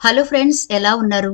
Hello friends, ఎలా ఉన్నారు?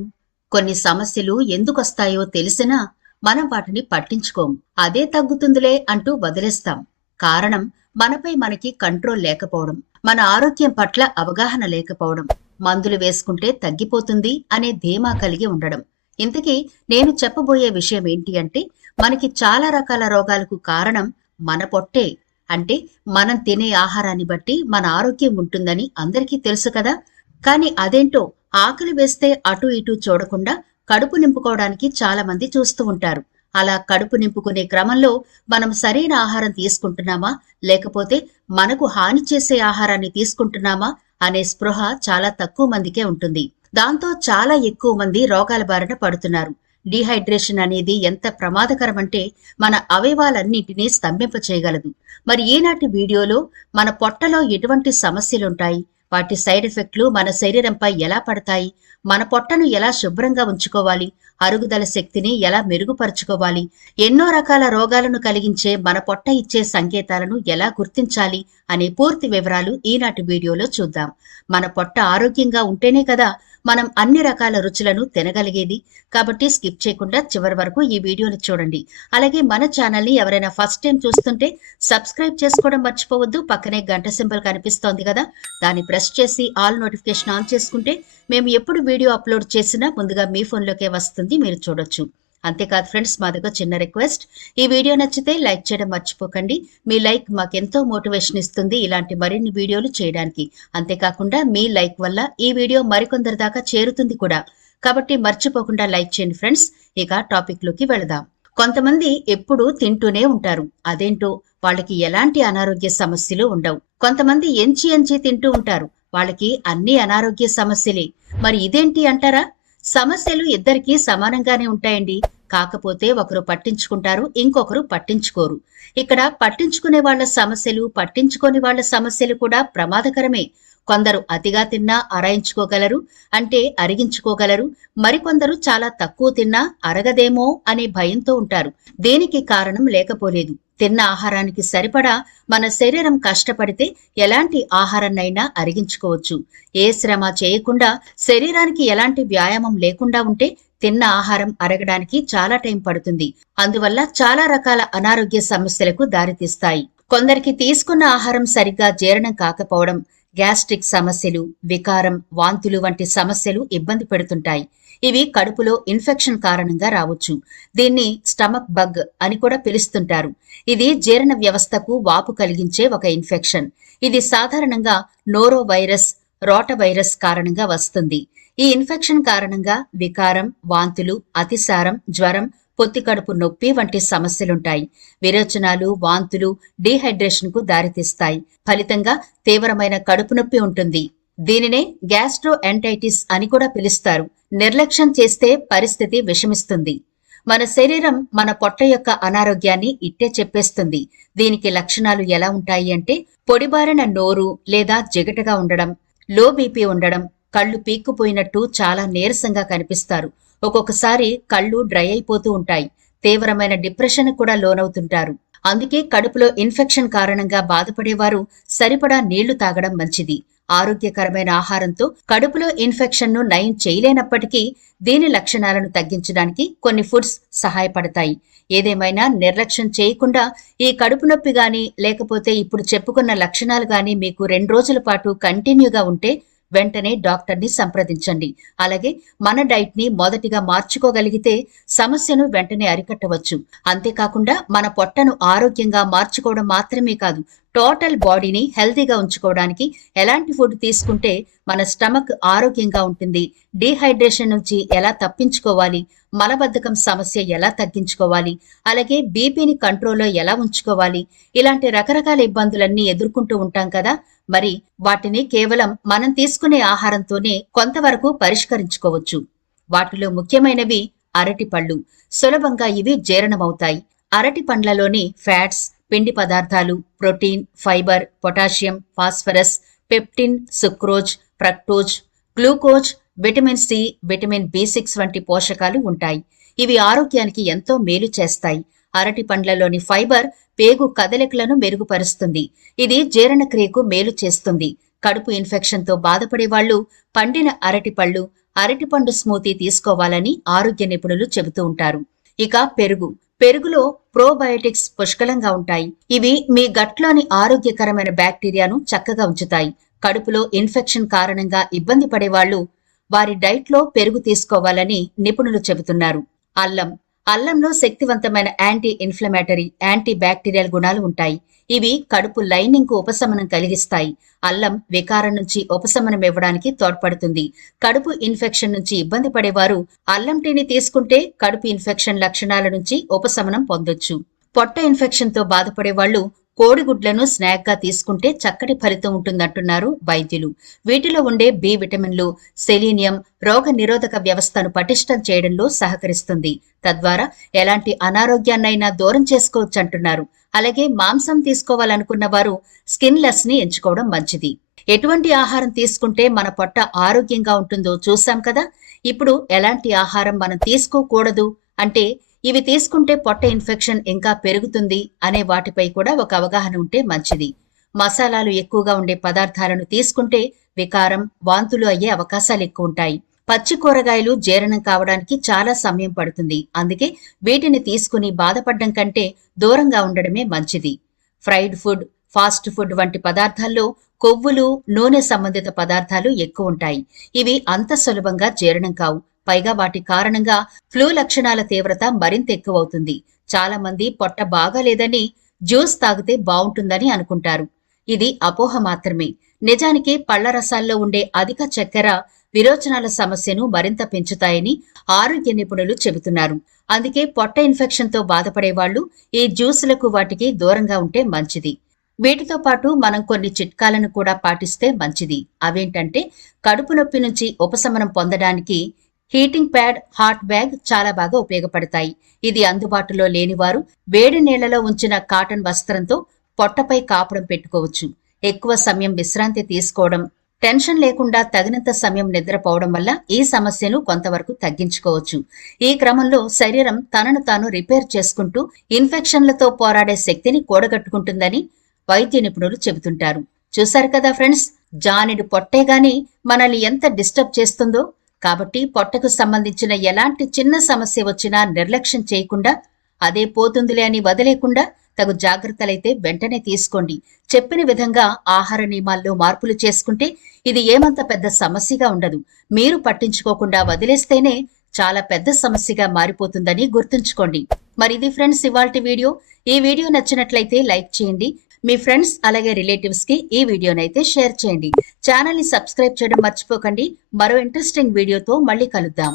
కొన్ని సమస్యలు ఎందుకొస్తాయో తెలిసినా మనం వాటిని పట్టించుకోం. అదే తగ్గుతుందిలే అంటూ వదిలేస్తాం. కారణం మనపై మనకి కంట్రోల్ లేకపోవడం, మన ఆరోగ్యం పట్ల అవగాహన లేకపోవడం, మందులు వేసుకుంటే తగ్గిపోతుంది అనే ధీమా కలిగి ఉండడం. ఇంతకీ నేను చెప్పబోయే విషయం ఏంటి అంటే, మనకి చాలా రకాల రోగాలకు కారణం మన పొట్టే. అంటే మనం తినే ఆహారాన్ని బట్టి మన ఆరోగ్యం ఉంటుందని అందరికీ తెలుసు కదా. కానీ అదేంటో, ఆకలి వేస్తే అటూ ఇటూ చూడకుండా కడుపు నింపుకోవడానికి చాలా మంది చూస్తూ ఉంటారు. అలా కడుపు నింపుకునే క్రమంలో మనం సరైన ఆహారం తీసుకుంటున్నామా, లేకపోతే మనకు హాని చేసే ఆహారాన్ని తీసుకుంటున్నామా అనే స్పృహ చాలా తక్కువ మందికే ఉంటుంది. దాంతో చాలా ఎక్కువ మంది రోగాల బారిన పడుతున్నారు. డీహైడ్రేషన్ అనేది ఎంత ప్రమాదకరమంటే మన అవయవాలన్నింటినీ స్తంభింప చేయగలదు. మరి ఈనాటి వీడియోలో మన పొట్టలో ఎటువంటి సమస్యలుంటాయి, వాటి సైడ్ ఎఫెక్ట్లు మన శరీరంపై ఎలా పడతాయి, మన పొట్టను ఎలా శుభ్రంగా ఉంచుకోవాలి, అరుగుదల శక్తిని ఎలా మెరుగుపరుచుకోవాలి, ఎన్నో రకాల రోగాలను కలిగించే మన పొట్ట ఇచ్చే సంకేతాలను ఎలా గుర్తించాలి అనే పూర్తి వివరాలు ఈనాటి వీడియోలో చూద్దాం. మన పొట్ట ఆరోగ్యంగా ఉంటేనే కదా మనం అన్ని రకాల రుచులను తినగలిగేది. కాబట్టి స్కిప్ చేయకుండా చివరి వరకు ఈ వీడియోని చూడండి. అలాగే మన ఛానల్ని ఎవరైనా ఫస్ట్ టైం చూస్తుంటే సబ్స్క్రైబ్ చేసుకోవడం మర్చిపోవద్దు. పక్కనే గంట సింబల్ కనిపిస్తోంది కదా, దాన్ని ప్రెస్ చేసి ఆల్ నోటిఫికేషన్ ఆన్ చేసుకుంటే మేము ఎప్పుడు వీడియో అప్లోడ్ చేసినా ముందుగా మీ ఫోన్లోకే వస్తుంది, మీరు చూడొచ్చు. అంతేకాదు ఫ్రెండ్స్, మా దగ్గర చిన్న రిక్వెస్ట్, ఈ వీడియో నచ్చితే లైక్ చేయడం మర్చిపోకండి. మీ లైక్ మాకెంతో మోటివేషన్ ఇస్తుంది ఇలాంటి మరిన్ని వీడియోలు చేయడానికి. అంతేకాకుండా మీ లైక్ వల్ల ఈ వీడియో మరికొందరి దాకా చేరుతుంది కూడా. కాబట్టి మర్చిపోకుండా లైక్ చేయండి ఫ్రెండ్స్. ఇక టాపిక్ లోకి వెళదాం. కొంతమంది ఎప్పుడూ తింటూనే ఉంటారు. అదేంటో, వాళ్ళకి ఎలాంటి అనారోగ్య సమస్యలు ఉండవు. కొంతమంది ఎంచి ఎంచి తింటూ ఉంటారు. వాళ్ళకి అన్ని అనారోగ్య సమస్యలే. మరి ఇదేంటి అంటారా? సమస్యలు ఇద్దరికీ సమానంగానే ఉంటాయండి. కాకపోతే ఒకరు పట్టించుకుంటారు, ఇంకొకరు పట్టించుకోరు. ఇక్కడ పట్టించుకునే వాళ్ళ సమస్యలు, పట్టించుకోని వాళ్ళ సమస్యలు కూడా ప్రమాదకరమే. కొందరు అతిగా తిన్నా అరాయించుకోగలరు, అంటే అరిగించుకోగలరు. మరికొందరు చాలా తక్కువ తిన్నా అరగదేమో అనే భయంతో ఉంటారు. దేనికి కారణం లేకపోలేదు. తిన్న ఆహారానికి సరిపడా మన శరీరం కష్టపడితే ఎలాంటి ఆహారాన్నైనా అరిగించుకోవచ్చు. ఏ శ్రమ చేయకుండా, శరీరానికి ఎలాంటి వ్యాయామం లేకుండా ఉంటే తిన్న ఆహారం అరగడానికి చాలా టైం పడుతుంది. అందువల్ల చాలా రకాల అనారోగ్య సమస్యలకు దారితీస్తాయి. కొందరికి తీసుకున్న ఆహారం సరిగ్గా జీర్ణం కాకపోవడం, గ్యాస్ట్రిక్ సమస్యలు, వికారం, వాంతులు వంటి సమస్యలు ఇబ్బంది పెడుతుంటాయి. ఇవి కడుపులో ఇన్ఫెక్షన్ కారణంగా రావచ్చు. దీన్ని స్టమక్ బగ్ అని కూడా పిలుస్తుంటారు. ఇది జీర్ణ వ్యవస్థకు వాపు కలిగించే ఒక ఇన్ఫెక్షన్. ఇది సాధారణంగా నోరో వైరస్, రోట వైరస్ కారణంగా వస్తుంది. ఈ ఇన్ఫెక్షన్ కారణంగా వికారం, వాంతులు, అతిసారం, జ్వరం, పొత్తికడుపు నొప్పి వంటి సమస్యలుంటాయి. విరోచనాలు, వాంతులు డీహైడ్రేషన్ కు దారితీస్తాయి. ఫలితంగా తీవ్రమైన కడుపు నొప్పి ఉంటుంది. దీనినే గ్యాస్ట్రో ఎంటైటిస్ అని కూడా పిలుస్తారు. నిర్లక్ష్యం చేస్తే పరిస్థితి విషమిస్తుంది. మన శరీరం మన పొట్ట యొక్క అనారోగ్యాన్ని ఇట్టే చెప్పేస్తుంది. దీనికి లక్షణాలు ఎలా ఉంటాయి అంటే, పొడిబారిన నోరు లేదా జిగటగా ఉండడం, లో బీపీ ఉండడం, కళ్ళు పీక్కుపోయినట్టు చాలా నీరసంగా కనిపిస్తారు. ఒక్కొక్కసారి కళ్ళు డ్రై అయిపోతూ ఉంటాయి. తీవ్రమైన డిప్రెషన్ కూడా లోనవుతుంటారు. అందుకే కడుపులో ఇన్ఫెక్షన్ కారణంగా బాధపడేవారు సరిపడా నీళ్లు తాగడం మంచిది. ఆరోగ్యకరమైన ఆహారంతో కడుపులో ఇన్ఫెక్షన్ ను నయం చేయలేనప్పటికీ దీని లక్షణాలను తగ్గించడానికి కొన్ని ఫుడ్స్ సహాయపడతాయి. ఏదేమైనా నిర్లక్ష్యం చేయకుండా ఈ కడుపు నొప్పి గాని, లేకపోతే ఇప్పుడు చెప్పుకున్న లక్షణాలు గాని మీకు 2 రోజుల పాటు కంటిన్యూగా ఉంటే వెంటనే డాక్టర్ని సంప్రదించండి. అలాగే మన డైట్ ని మొదటిగా మార్చుకోగలిగితే సమస్యను వెంటనే అరికట్టవచ్చు. అంతేకాకుండా మన పొట్టను ఆరోగ్యంగా మార్చుకోవడం మాత్రమే కాదు, టోటల్ బాడీని హెల్తీగా ఉంచుకోవడానికి ఎలాంటి ఫుడ్ తీసుకుంటే మన స్టమక్ ఆరోగ్యంగా ఉంటుంది, డీహైడ్రేషన్ నుంచి ఎలా తప్పించుకోవాలి, మలబద్ధకం సమస్య ఎలా తగ్గించుకోవాలి, అలాగే బీపీని కంట్రోల్లో ఎలా ఉంచుకోవాలి, ఇలాంటి రకరకాల ఇబ్బందులన్నీ ఎదుర్కొంటూ ఉంటాం కదా. మరి వాటిని కేవలం మనం తీసుకునే ఆహారంతోనే కొంతవరకు పరిష్కరించుకోవచ్చు. వాటిలో ముఖ్యమైనవి అరటి పళ్ళు. సులభంగా ఇవి జీర్ణమవుతాయి. అరటి పండ్లలోని ఫ్యాట్స్, పిండి పదార్థాలు, protein, fibre, potassium, phosphorus, pectin, sucrose, fructose, glucose, vitamin C, vitamin బి6 వంటి పోషకాలు ఉంటాయి. ఇవి ఆరోగ్యానికి ఎంతో మేలు చేస్తాయి. అరటి పండ్లలోని ఫైబర్ పేగు కదలికలను మెరుగుపరుస్తుంది. ఇది జీర్ణక్రియకు మేలు చేస్తుంది. కడుపు ఇన్ఫెక్షన్తో బాధపడే వాళ్ళు పండిన అరటిపళ్ళు, అరటిపండు స్మూతీ తీసుకోవాలని ఆరోగ్య నిపుణులు చెబుతూ ఉంటారు. ఇక పెరుగులో ప్రోబయోటిక్స్ పుష్కలంగా ఉంటాయి. ఇవి మీ గట్లోని ఆరోగ్యకరమైన బ్యాక్టీరియాను చక్కగా ఉంచుతాయి. కడుపులో ఇన్ఫెక్షన్ కారణంగా ఇబ్బంది పడేవాళ్లు వారి డైట్లో పెరుగు తీసుకోవాలని నిపుణులు చెబుతున్నారు. అల్లంలో శక్తివంతమైన యాంటీ ఇన్ఫ్లమేటరీ, యాంటీ బ్యాక్టీరియల్ గుణాలు ఉంటాయి. ఇవి కడుపు లైనింగ్ కు ఉపశమనం కలిగిస్తాయి. అల్లం వికారం నుంచి ఉపశమనం ఇవ్వడానికి తోడ్పడుతుంది. కడుపు ఇన్ఫెక్షన్ నుంచి ఇబ్బంది పడేవారు అల్లం టీని తీసుకుంటే కడుపు ఇన్ఫెక్షన్ లక్షణాల నుంచి ఉపశమనం పొందొచ్చు. పొట్ట ఇన్ఫెక్షన్ తో బాధపడేవాళ్లు కోడిగుడ్లను స్నాక్ గా తీసుకుంటే చక్కటి ఫలితం ఉంటుందంటున్నారు వైద్యులు. వీటిలో ఉండే బి విటమిన్లు, సెలీనియం రోగ నిరోధక వ్యవస్థను పటిష్టం చేయడంలో సహకరిస్తుంది. తద్వారా ఎలాంటి అనారోగ్యాన్నైనా దూరం చేసుకోవచ్చంటున్నారు. అలాగే మాంసం తీసుకోవాలనుకున్న వారు స్కిన్లెస్ ని ఎంచుకోవడం మంచిది. ఎటువంటి ఆహారం తీసుకుంటే మన పొట్ట ఆరోగ్యంగా ఉంటుందో చూసాం కదా. ఇప్పుడు ఎలాంటి ఆహారం మనం తీసుకోకూడదు అంటే ఇవి తీసుకుంటే పొట్ట ఇన్ఫెక్షన్ ఇంకా పెరుగుతుంది అనే వాటిపై కూడా ఒక అవగాహన ఉంటే మంచిది. మసాలాలు ఎక్కువగా ఉండే పదార్థాలను తీసుకుంటే వికారం, వాంతులు అయ్యే అవకాశాలు ఎక్కువ ఉంటాయి. పచ్చి కూరగాయలు జీర్ణం కావడానికి చాలా సమయం పడుతుంది. అందుకే వీటిని తీసుకుని బాధపడడం కంటే దూరంగా ఉండడమే మంచిది. ఫ్రైడ్ ఫుడ్, ఫాస్ట్ ఫుడ్ వంటి పదార్థాల్లో కొవ్వులు, నూనె సంబంధిత పదార్థాలు ఎక్కువ ఉంటాయి. ఇవి అంత సులభంగా జీర్ణం కావు. పైగా వాటి కారణంగా ఫ్లూ లక్షణాల తీవ్రత మరింత ఎక్కువవుతుంది. చాలా మంది పొట్ట బాగాలేదని జ్యూస్ తాగితే బావుంటుందని అనుకుంటారు. ఇది అపోహ మాత్రమే. నిజానికి పళ్ల రసాల్లో ఉండే అధిక చక్కెర విరోచనాల సమస్యను మరింత పెంచుతాయని ఆరోగ్య నిపుణులు చెబుతున్నారు. అందుకే పొట్ట ఇన్ఫెక్షన్ తో బాధపడేవాళ్లు ఈ జ్యూసులకు వాటికి దూరంగా ఉంటే మంచిది. వీటితో పాటు మనం కొన్ని చిట్కాలను కూడా పాటిస్తే మంచిది. అవేంటంటే కడుపు నొప్పి నుంచి ఉపశమనం పొందడానికి హీటింగ్ ప్యాడ్, హాట్ బ్యాగ్ చాలా బాగా ఉపయోగపడతాయి. ఇది అందుబాటులో లేనివారు వేడి నీళ్లలో ఉంచిన కాటన్ వస్త్రంతో పొట్టపై కాపడం పెట్టుకోవచ్చు. ఎక్కువ సమయం విశ్రాంతి తీసుకోవడం, టెన్షన్ లేకుండా తగినంత సమయం నిద్రపోవడం వల్ల ఈ సమస్యను కొంతవరకు తగ్గించుకోవచ్చు. ఈ క్రమంలో శరీరం తనను తాను రిపేర్ చేసుకుంటూ ఇన్ఫెక్షన్లతో పోరాడే శక్తిని కూడగట్టుకుంటుందని వైద్య నిపుణులు చెబుతుంటారు. చూశారు కదా ఫ్రెండ్స్, జానెడు పొట్టే గాని మనల్ని ఎంత డిస్టర్బ్ చేస్తుందో. కాబట్టి పొట్టకు సంబంధించిన ఎలాంటి చిన్న సమస్య వచ్చినా నిర్లక్ష్యం చేయకుండా, అదే పోతుందిలే అని వదిలేకుండా తగు జాగ్రత్తలైతే వెంటనే తీసుకోండి. చెప్పిన విధంగా ఆహార నియమాల్లో మార్పులు చేసుకుంటే ఇది ఏమంత పెద్ద సమస్యగా ఉండదు. మీరు పట్టించుకోకుండా వదిలేస్తేనే చాలా పెద్ద సమస్యగా మారిపోతుందని గుర్తుంచుకోండి. మరి ఇది ఫ్రెండ్స్ ఇవాల్టి వీడియో. ఈ వీడియో నచ్చినట్లయితే లైక్ చేయండి. మీ ఫ్రెండ్స్ అలాగే రిలేటివ్స్ కి ఈ వీడియోనైతే షేర్ చేయండి. ఛానల్ ని సబ్స్క్రైబ్ చేయడం మర్చిపోకండి. మరో ఇంట్రెస్టింగ్ వీడియోతో మళ్ళీ కలుద్దాం.